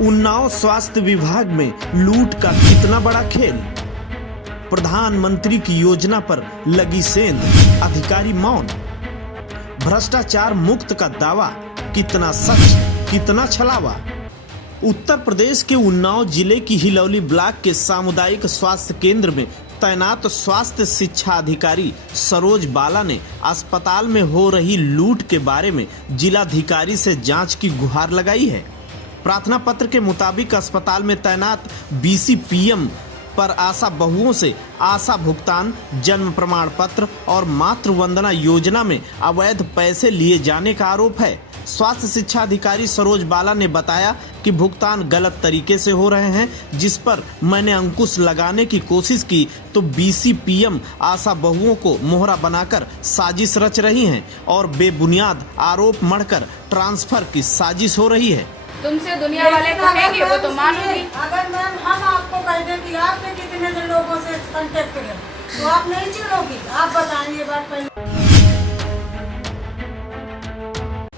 उन्नाव स्वास्थ्य विभाग में लूट का कितना बड़ा खेल। प्रधानमंत्री की योजना पर लगी सेंध, अधिकारी मौन। भ्रष्टाचार मुक्त का दावा, कितना सच कितना छलावा। उत्तर प्रदेश के उन्नाव जिले की हिलौली ब्लॉक के सामुदायिक स्वास्थ्य केंद्र में तैनात स्वास्थ्य शिक्षा अधिकारी सरोज बाला ने अस्पताल में हो रही लूट के बारे में जिलाधिकारी से जांच की गुहार लगाई है। प्रार्थना पत्र के मुताबिक अस्पताल में तैनात बीसीपीएम पर आशा बहुओं से आशा भुगतान, जन्म प्रमाण पत्र और मातृ वंदना योजना में अवैध पैसे लिए जाने का आरोप है। स्वास्थ्य शिक्षा अधिकारी सरोज बाला ने बताया कि भुगतान गलत तरीके से हो रहे हैं, जिस पर मैंने अंकुश लगाने की कोशिश की तो बीसीपीएम आशा बहुओं को मोहरा बनाकर साजिश रच रही हैं और बेबुनियाद आरोप मढ़कर ट्रांसफर की साजिश हो रही है। तुमसे दुनिया वाले कहेंगे वो तो मानोगी। अगर मैम हम आपको कह दें कि आपने कितने लोगों से कांटेक्ट किया तो आप नहीं चिढ़ोगी? आप बताएं ये बात पहले।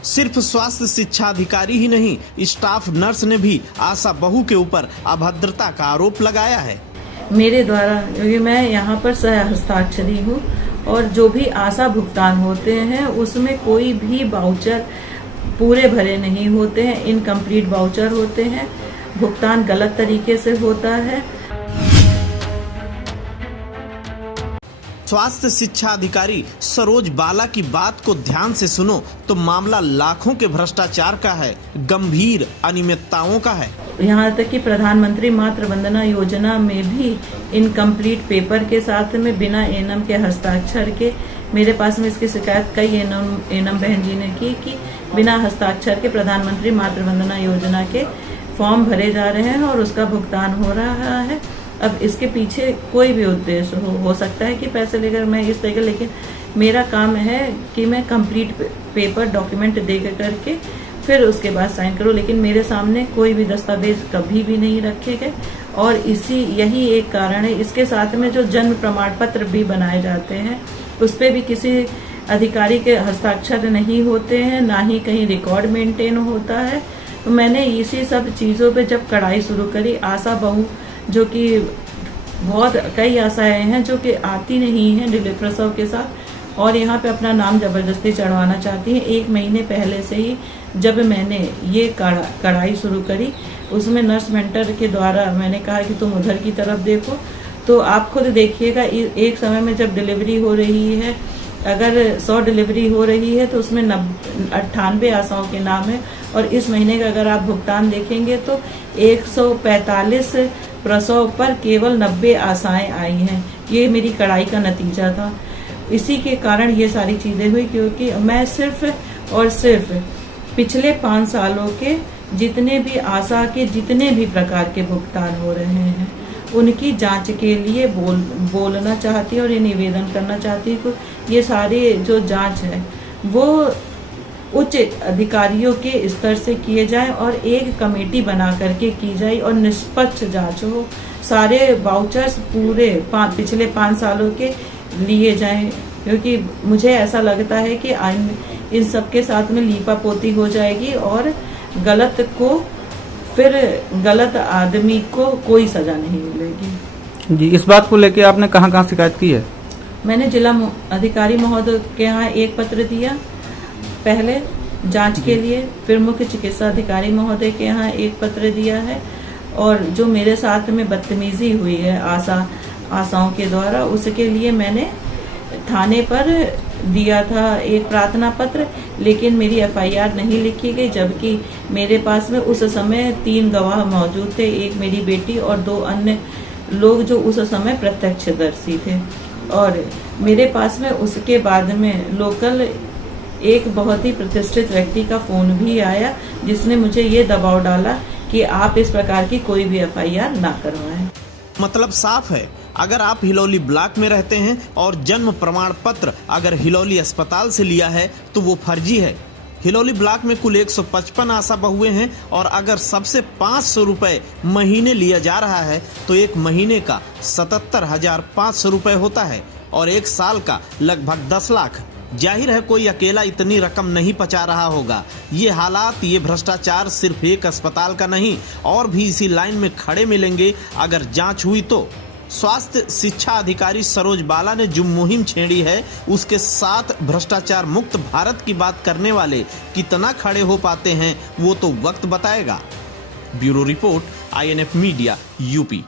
सिर्फ स्वास्थ्य शिक्षा अधिकारी ही नहीं, स्टाफ नर्स ने भी आशा बहू के ऊपर अभद्रता का आरोप लगाया है। मेरे द्वारा, क्योंकि मैं यहाँ पर सह हस्ताक्षरी हूँ और जो भी आशा भुगतान होते हैं उसमें कोई भी वाउचर पूरे भरे नहीं होते हैं, इनकम्प्लीट वाउचर होते हैं, भुगतान गलत तरीके से होता है। स्वास्थ्य शिक्षा अधिकारी सरोज बाला की बात को ध्यान से सुनो तो मामला लाखों के भ्रष्टाचार का है, गंभीर अनियमितताओं का है। यहाँ तक कि प्रधानमंत्री मातृ वंदना योजना में भी इनकम्प्लीट पेपर के साथ में बिना एनएम के हस्ताक्षर के, मेरे पास में इसकी शिकायत कई एनएम बहन जी ने की कि बिना हस्ताक्षर के प्रधानमंत्री मातृ वंदना योजना के फॉर्म भरे जा रहे हैं और उसका भुगतान हो रहा है। अब इसके पीछे कोई भी उद्देश्य हो सकता है कि पैसे लेकर मैं इस तरह, लेकिन मेरा काम है कि मैं कंप्लीट पेपर डॉक्यूमेंट दे करके फिर उसके बाद साइन करूं, लेकिन मेरे सामने कोई भी दस्तावेज कभी भी नहीं रखे गए और यही एक कारण है। इसके साथ में जो जन्म प्रमाण पत्र भी बनाए जाते हैं उस पर भी किसी अधिकारी के हस्ताक्षर नहीं होते हैं, ना ही कहीं रिकॉर्ड मेंटेन होता है। तो मैंने इसी सब चीज़ों पे जब कड़ाई शुरू करी, आशा बहू जो कि बहुत कई आशाएं हैं जो कि आती नहीं हैं डिलीवरी प्रसव के साथ और यहाँ पे अपना नाम जबरदस्ती चढ़वाना चाहती हैं। 1 महीने पहले से ही जब मैंने ये कड़ाई शुरू करी, उसमें नर्स मेंटर के द्वारा मैंने कहा कि तुम उधर की तरफ देखो, तो आप खुद देखिएगा एक समय में जब डिलीवरी हो रही है, अगर 100 डिलीवरी हो रही है तो उसमें 98 आशाओं के नाम है और इस महीने का अगर आप भुगतान देखेंगे तो 145 प्रसव पर केवल 90 आशाएं आई हैं। ये मेरी कड़ाई का नतीजा था। इसी के कारण ये सारी चीज़ें हुई, क्योंकि मैं सिर्फ और सिर्फ पिछले 5 सालों के जितने भी आशा के जितने भी प्रकार के भुगतान हो रहे हैं उनकी जांच के लिए बोलना चाहती हूँ और ये निवेदन करना चाहती हूँ। ये सारे जो जांच है वो उच्च अधिकारियों के स्तर से किए जाए और एक कमेटी बना करके की जाए और निष्पक्ष जांच हो। सारे वाउचर्स पूरे पिछले 5 सालों के लिए जाएं, क्योंकि मुझे ऐसा लगता है कि इन सब के साथ में लीपापोती हो जाएगी और गलत आदमी को कोई सजा नहीं मिलेगी। जी, इस बात को लेके आपने कहाँ शिकायत की है? मैंने जिला अधिकारी महोदय के यहाँ एक पत्र दिया पहले जांच के लिए, फिर मुख्य चिकित्सा अधिकारी महोदय के यहाँ एक पत्र दिया है और जो मेरे साथ में बदतमीजी हुई है आशाओं के द्वारा, उसके लिए मैंने थाने पर दिया था एक प्रार्थना पत्र, लेकिन मेरी एफआईआर नहीं लिखी गई, जबकि मेरे पास में उस समय 3 गवाह मौजूद थे, एक मेरी बेटी और 2 अन्य लोग जो उस समय प्रत्यक्षदर्शी थे। और मेरे पास में उसके बाद में लोकल एक बहुत ही प्रतिष्ठित व्यक्ति का फोन भी आया जिसने मुझे ये दबाव डाला कि आप इस प्रकार की कोई भी एफआईआर ना करवाएं। मतलब साफ है, अगर आप हिलौली ब्लॉक में रहते हैं और जन्म प्रमाण पत्र अगर हिलौली अस्पताल से लिया है तो वो फर्जी है। हिलौली ब्लॉक में कुल 155 आशा बहुएं हैं और अगर सबसे 500 रुपए महीने लिया जा रहा है तो एक महीने का 77,500 रुपए होता है और एक साल का लगभग 10 लाख। जाहिर है कोई अकेला इतनी रकम नहीं पचा रहा होगा। ये हालात, ये भ्रष्टाचार सिर्फ एक अस्पताल का नहीं, और भी इसी लाइन में खड़े मिलेंगे अगर जांच हुई तो। स्वास्थ्य शिक्षा अधिकारी सरोज बाला ने जो मुहिम छेड़ी है, उसके साथ भ्रष्टाचार मुक्त भारत की बात करने वाले कितना खड़े हो पाते हैं वो तो वक्त बताएगा। Bureau report, INF media, UP.